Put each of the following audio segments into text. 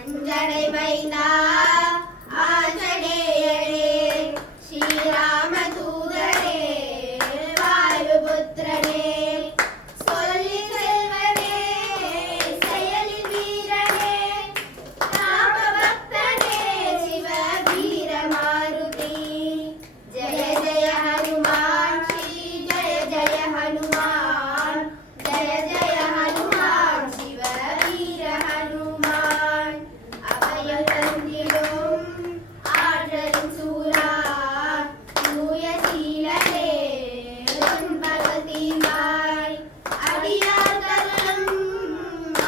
அஞ்சடை மைந்தா ஆஞ்சநேயனே ஸ்ரீராம தூதரே வாயுபுத்திரனே சொல்லி செல்வனே செயலில் வீரனே ராம பக்தனே சிவ வீர மாருதி ஜய ஜய ஹனுமான் ஸ்ரீ ஜய ஜய ஹனுமான் ஜய ஜய ஹனுமான் சிவ வீர ஹனுமான் அபயம் தந்திடும் ஆற்றலின் சூரா தூய சீலனே பகவதிமாய் அடியார் கருளும்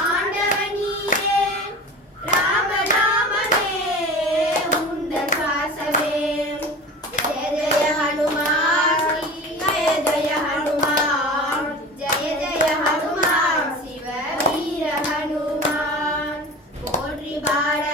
ஆண்டவன் நீயே ராமநாமமே உந்தன் வாசமே ஜய ஜய ஹனுமான் ஜய ஜய ஹனுமான் ஜய ஜய ஹனுமான் சிவ வீர ஹனுமான் போற்றி பாட